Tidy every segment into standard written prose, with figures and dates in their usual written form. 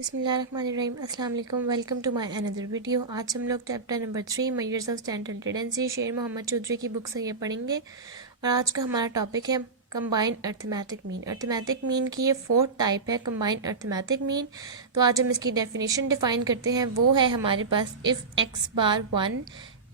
बिस्मिल्लाहिर्रहमानिर्रहीम अस्सलाम वालेकुम। Welcome to my another video. आज हम लोग chapter number 3 measures of standard tendency Sher Mohammad Chaudhary की बुक से ये पढ़ेंगे और आज का हमारा टॉपिक है combined arithmetic mean. Arithmetic mean की ये फोर्थ टाइप है, कंबाइंड अर्थमेटिक मीन। तो आज हम इसकी डेफिनेशन डिफाइन करते हैं। वो है हमारे पास if x bar 1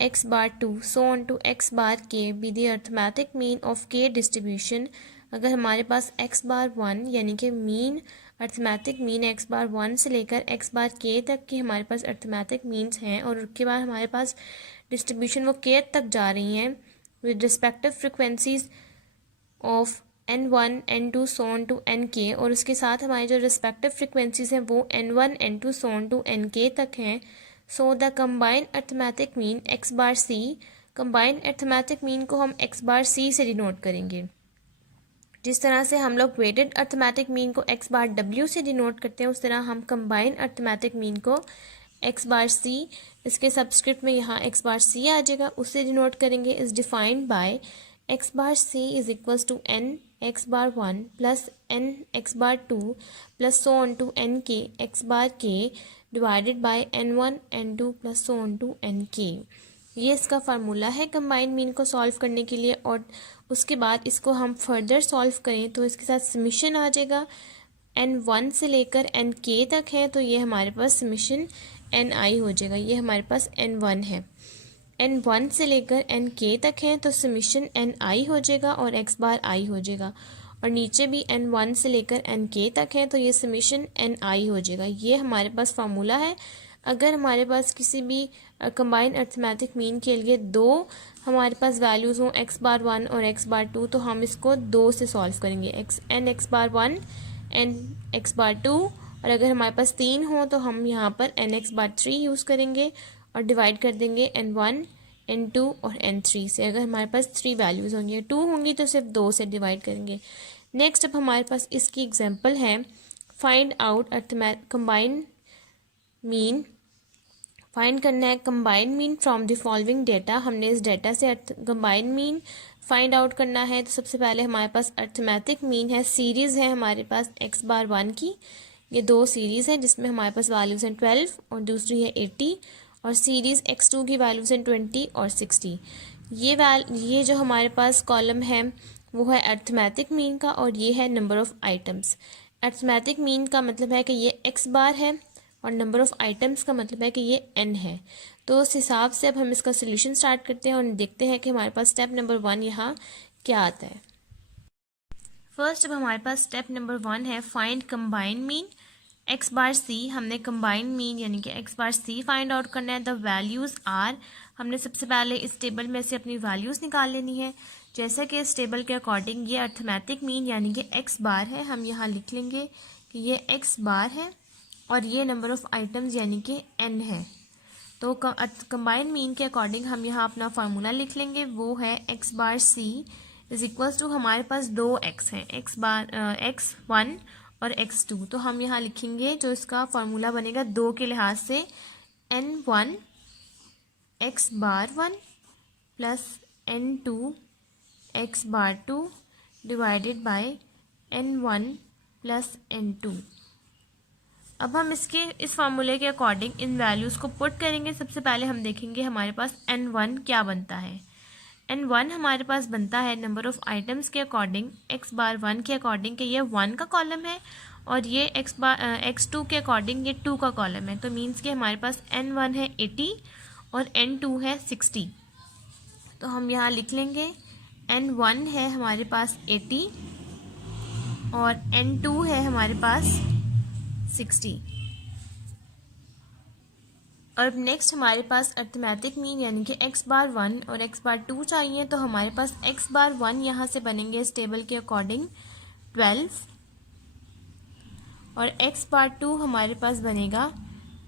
x bar 2 so on to x bar k be the arithmetic mean of k distribution. अगर हमारे पास एक्स बार 1 यानी कि mean arithmetic mean x bar 1 से लेकर एक्स बार के तक की हमारे पास अर्थमेटिक मीन्स हैं और उसके बाद हमारे पास डिस्ट्रीब्यूशन वो के तक जा रही हैं with respective frequencies of n1 n2 so on to nk, और उसके साथ हमारी जो रिस्पेक्टिव फ्रिक्वेंसीज हैं वो n1 n2 so on to nk तक हैं। So the combined arithmetic mean x bar c, combined arithmetic mean को हम एक्स बार सी से डिनोट करेंगे। जिस तरह से हम लोग वेटेड अर्थमेटिक मीन को एक्स बार डब्ल्यू से डिनोट करते हैं, उस तरह हम कंबाइंड अर्थमेटिक मीन को एक्स बार सी, इसके सबस्क्रिप्ट में यहाँ एक्स बार सी आ जाएगा, उससे डिनोट करेंगे। Is defined by x bar c is equals to n x bar 1 plus n x bar 2 plus so on to n k x bar k divided by n1 n2 plus so on to n k. ये इसका formula है combined mean को solve करने के लिए। और उसके बाद इसको हम फर्दर सॉल्व करें तो इसके साथ समीशन आ जाएगा। n1 से लेकर nk तक है तो ये हमारे पास समीशन ni हो जाएगा। ये हमारे पास n1 है। n1 से लेकर nk तक है तो समीशन ni हो जाएगा और x बार i हो जाएगा। और नीचे भी n1 से लेकर nk तक है तो ये समीशन ni हो जाएगा। ये हमारे पास फार्मूला है। अगर हमारे पास किसी भी कंबाइंड अर्थमेटिक मीन के लिए दो हमारे पास वैल्यूज़ हों एक्स बार 1 और एक्स बार 2, तो हम इसको 2 से सॉल्व करेंगे, N x bar 1 N x bar 2। और अगर हमारे पास 3 हो तो हम यहाँ पर एन एक्स बार 3 यूज़ करेंगे और डिवाइड कर देंगे n1 n2 और n3 से। अगर हमारे पास 3 वैल्यूज़ होंगी, 2 होंगी तो सिर्फ 2 से डिवाइड करेंगे। नेक्स्ट अब हमारे पास इसकी एग्जाम्पल है, find out combined mean. Find करना है combined mean from the following data. हमने इस डेटा से कंबाइंड मीन फाइंड आउट करना है। तो सबसे पहले हमारे पास अर्थमेटिक मीन है, सीरीज़ है हमारे पास एक्स बार 1 की। ये दो सीरीज़ है जिसमें हमारे पास वैल्यूज़ हैं 12 और दूसरी है 80, और सीरीज़ x2 की वैल्यूज़ हैं 20 और 60। ये जो हमारे पास कॉलम है वो है अर्थमेटिक मीन का और ये है number of items. Arithmetic mean का मतलब है कि ये x बार है और नंबर ऑफ़ आइटम्स का मतलब है कि ये n है। तो उस हिसाब से अब हम इसका सोल्यूशन स्टार्ट करते हैं और देखते हैं कि हमारे पास स्टेप नंबर 1 यहाँ क्या आता है। फर्स्ट अब हमारे पास स्टेप नंबर 1 है find combined mean x bar सी। हमने कंबाइंड मीन यानी कि एक्स बार सी फाइंड आउट करना है। द वैल्यूज़ आर, हमने सबसे पहले इस टेबल में से अपनी वैल्यूज़ निकाल लेनी है। जैसा कि इस टेबल के अकॉर्डिंग ये अर्थमेटिक मीन यानी कि एक्स बार है, हम यहाँ लिख लेंगे कि ये एक्स बार है और ये नंबर ऑफ़ आइटम्स यानी कि n है। तो कंबाइंड मीन के अकॉर्डिंग हम यहाँ अपना फार्मूला लिख लेंगे, वो है x bar c is equals to, हमारे पास दो x हैं, x1 और x2। तो हम यहाँ लिखेंगे जो इसका फार्मूला बनेगा दो के लिहाज से, n1 x bar 1 plus n2 x bar 2 divided by n1 plus n2। अब हम इस फार्मूले के अकॉर्डिंग इन वैल्यूज़ को पुट करेंगे। सबसे पहले हम देखेंगे हमारे पास n1 क्या बनता है। n1 हमारे पास बनता है नंबर ऑफ़ आइटम्स के अकॉर्डिंग, x बार 1 के अकॉर्डिंग कि ये 1 का कॉलम है और ये x2 के अकॉर्डिंग ये 2 का कॉलम है। तो मीन्स कि हमारे पास n1 है 80 और n2 है 60। तो हम यहाँ लिख लेंगे n1 है हमारे पास 80 और n2 है हमारे पास 60। और नेक्स्ट हमारे पास अर्थमेटिक मीन यानी कि x बार 1 और x बार 2 चाहिए। तो हमारे पास x बार 1 यहाँ से बनेंगे इस टेबल के अकॉर्डिंग 12 और x बार 2 हमारे पास बनेगा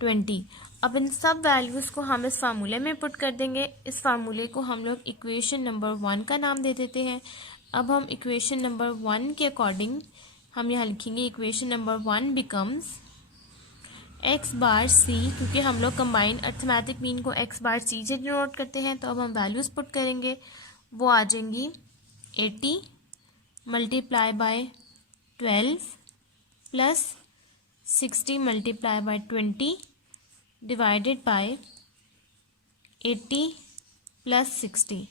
20। अब इन सब वैल्यूज़ को हम इस फार्मूले में पुट कर देंगे। इस फार्मूले को हम लोग इक्वेशन नंबर 1 का नाम दे देते हैं। अब हम इक्वेशन नंबर 1 के अकॉर्डिंग हम यहाँ लिखेंगे equation number 1 becomes x bar सी, क्योंकि हम लोग कंबाइंड अर्थमेटिक मीन को एक्स बार सी से डिनोट करते हैं। तो अब हम वैल्यूज़ पुट करेंगे, वो आ जाएंगी 80 multiply by 12 plus 60 multiply by 20 divided by 80 plus 60।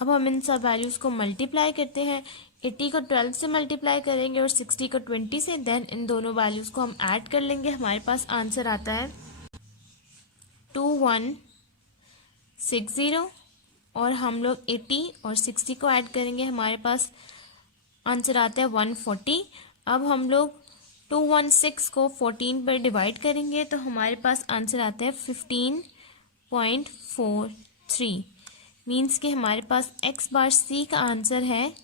अब हम इन सब वैल्यूज़ को मल्टीप्लाई करते हैं। 80 को 12 से मल्टीप्लाई करेंगे और 60 को 20 से, देन इन दोनों वैल्यूज़ को हम ऐड कर लेंगे। हमारे पास आंसर आता है 2160 और हम लोग 80 और 60 को ऐड करेंगे, हमारे पास आंसर आता है 140। अब हम लोग 216 को 14 पर डिवाइड करेंगे तो हमारे पास आंसर आता है 15.43। मीन्स कि हमारे पास एक्स बार सी का आंसर है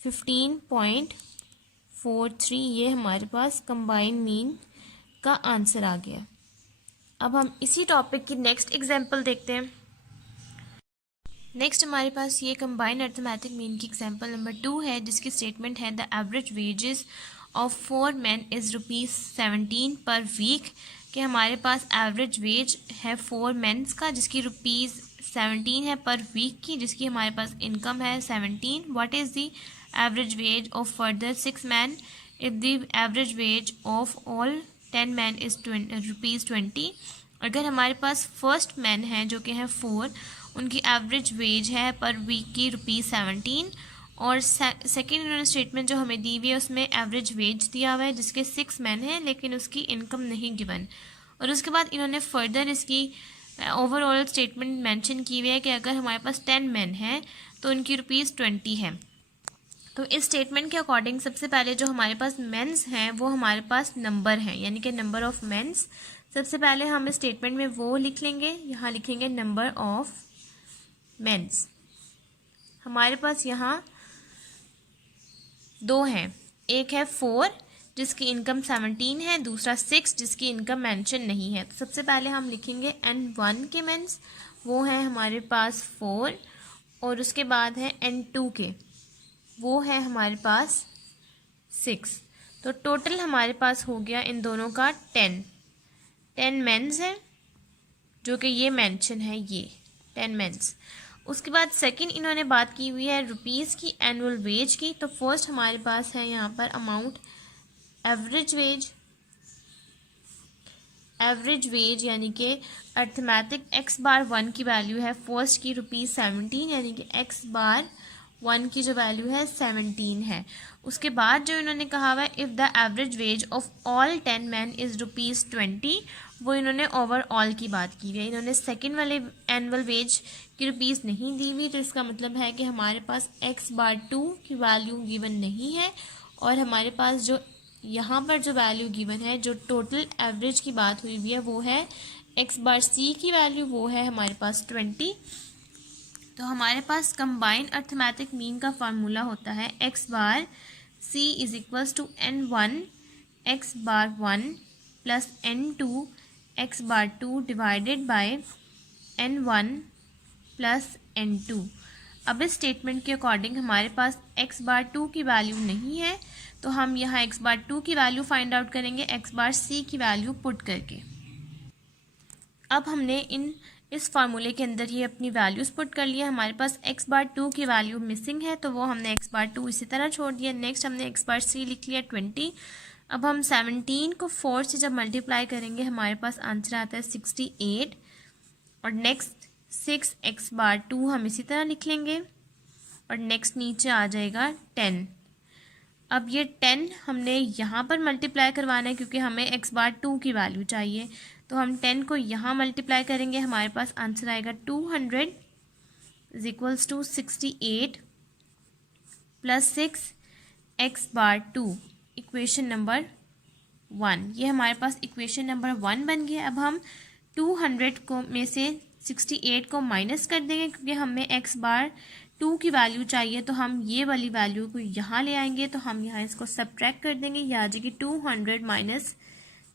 15.43। ये हमारे पास कंबाइन मीन का आंसर आ गया। अब हम इसी टॉपिक की नेक्स्ट एग्जांपल देखते हैं। नेक्स्ट हमारे पास ये कंबाइन अर्थमेटिक मीन की एग्जांपल नंबर 2 है, जिसकी स्टेटमेंट है the average wages of 4 men is ₹17 per week. कि हमारे पास एवरेज वेज है 4 मेंस का जिसकी ₹17 है पर वीक की, जिसकी हमारे पास इनकम है 17। What is the average ways of further 6 men if the average ways of all 10 men is ₹20। अगर हमारे पास फर्स्ट मैन है जो कि है 4, उनकी एवरेज वेज है पर वीक की ₹17 और सेकेंड इन्होंने स्टेटमेंट जो हमें दी हुई है उसमें एवरेज वेज दिया हुआ है जिसके 6 मैन हैं लेकिन उसकी इनकम नहीं गिवन। और उसके बाद इन्होंने फर्दर इसकी ओवरऑल स्टेटमेंट मेंशन की हुई है कि अगर हमारे पास 10 मैन हैं तो उनकी ₹20 है। तो इस स्टेटमेंट के अकॉर्डिंग सबसे पहले जो हमारे पास मेंस हैं वो हमारे पास नंबर हैं, यानी कि नंबर ऑफ मेंस। सबसे पहले हम इस स्टेटमेंट में वो लिख लेंगे, यहाँ लिखेंगे नंबर ऑफ मेंस। हमारे पास यहाँ 2 हैं, एक है 4 जिसकी इनकम 17 है, दूसरा 6 जिसकी इनकम मेंशन नहीं है। तो सबसे पहले हम लिखेंगे N1 के मेंस, वो हैं हमारे पास 4 और उसके बाद है N2 के, वो है हमारे पास 6। तो टोटल हमारे पास हो गया इन दोनों का 10 मेंस है जो कि ये मेंशन है, ये 10 मेंस। उसके बाद सेकंड इन्होंने बात की हुई है रुपीज़ की, एनुअल वेज की। तो फर्स्ट हमारे पास है यहाँ पर अमाउंट एवरेज वेज यानी कि अर्थमेटिक एक्स बार 1 की वैल्यू है फर्स्ट की ₹17, यानी कि एक्स बार 1 की जो वैल्यू है 17 है। उसके बाद जो इन्होंने कहा हुआ है if the average ways of all 10 men is ₹20, वो इन्होंने ओवरऑल की बात की हुई है। इन्होंने सेकंड वाले एनुअल वेज की रुपीज़ नहीं दी हुई, तो इसका मतलब है कि हमारे पास एक्स बार 2 की वैल्यू गिवन नहीं है और हमारे पास जो यहाँ पर जो वैल्यू गिवन है, जो टोटल एवरेज की बात हुई हुई है, वो है एक्स बार सी की वैल्यू, वो है हमारे पास 20। तो हमारे पास कंबाइंड अर्थमेटिक मीन का फार्मूला होता है x bar c is equals to N1 x bar 1 plus N2 x bar 2 divided by N1 plus N2। अब इस स्टेटमेंट के अकॉर्डिंग हमारे पास एक्स बार 2 की वैल्यू नहीं है, तो हम यहाँ एक्स बार 2 की वैल्यू फाइंड आउट करेंगे एक्स बार सी की वैल्यू पुट करके। अब हमने इस फार्मूले के अंदर ही अपनी वैल्यूज़ पुट कर लिया। हमारे पास एक्स बार 2 की वैल्यू मिसिंग है, तो वो हमने एक्स बार 2 इसी तरह छोड़ दिया। नेक्स्ट हमने एक्स बार सी लिख लिया 20। अब हम 17 को 4 से जब मल्टीप्लाई करेंगे हमारे पास आंसर आता है 68 और नेक्स्ट 6 एक्स बार 2 हम इसी तरह लिख लेंगे और नेक्स्ट नीचे आ जाएगा 10। अब ये 10 हमने यहाँ पर मल्टीप्लाई करवाना है क्योंकि हमें एक्स बार 2 की वैल्यू चाहिए, तो हम 10 को यहाँ मल्टीप्लाई करेंगे, हमारे पास आंसर आएगा 200 is equals to 68 plus 6 x bar 2, equation number 1। ये हमारे पास इक्वेशन नंबर 1 बन गया। अब हम 200 को में से 68 को माइनस कर देंगे क्योंकि हमें एक्स बार 2 की वैल्यू चाहिए, तो हम ये वाली वैल्यू को यहाँ ले आएंगे, तो हम यहाँ इसको सब्ट्रैक्ट कर देंगे। यह आ जाएगी 200 minus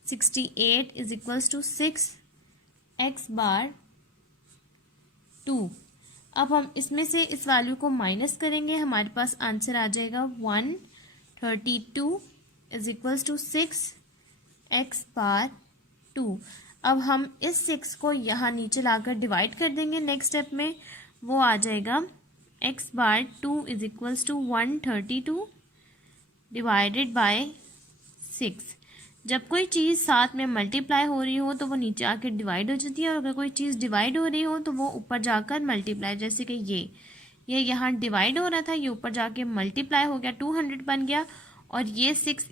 68 is equals to 6 x bar 2। अब हम इसमें से इस वैल्यू को माइनस करेंगे, हमारे पास आंसर आ जाएगा 132 is equals to 6 x bar 2। अब हम इस 6 को यहाँ नीचे लाकर डिवाइड कर देंगे नेक्स्ट स्टेप में, वो आ जाएगा x bar 2 is equals to 132 divided by 6। जब कोई चीज़ साथ में मल्टीप्लाई हो रही हो तो वो नीचे आकर डिवाइड हो जाती है, और अगर कोई चीज़ डिवाइड हो रही हो तो वो ऊपर जाकर मल्टीप्लाई, जैसे कि ये यहाँ डिवाइड हो रहा था, ये ऊपर जाके मल्टीप्लाई हो गया, 200 बन गया, और ये 6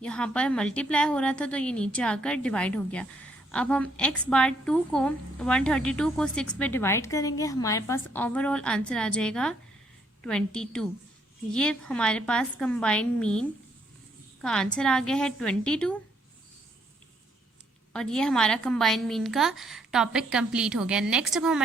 यहाँ पर मल्टीप्लाई हो रहा था तो ये नीचे आकर डिवाइड हो गया। अब हम x बार 2 को 132 को 6 पे डिवाइड करेंगे, हमारे पास ओवरऑल आंसर आ जाएगा 22। ये हमारे पास कंबाइंड मीन का आंसर आ गया है 22, और ये हमारा कंबाइंड मीन का टॉपिक कंप्लीट हो गया। नेक्स्ट अब हम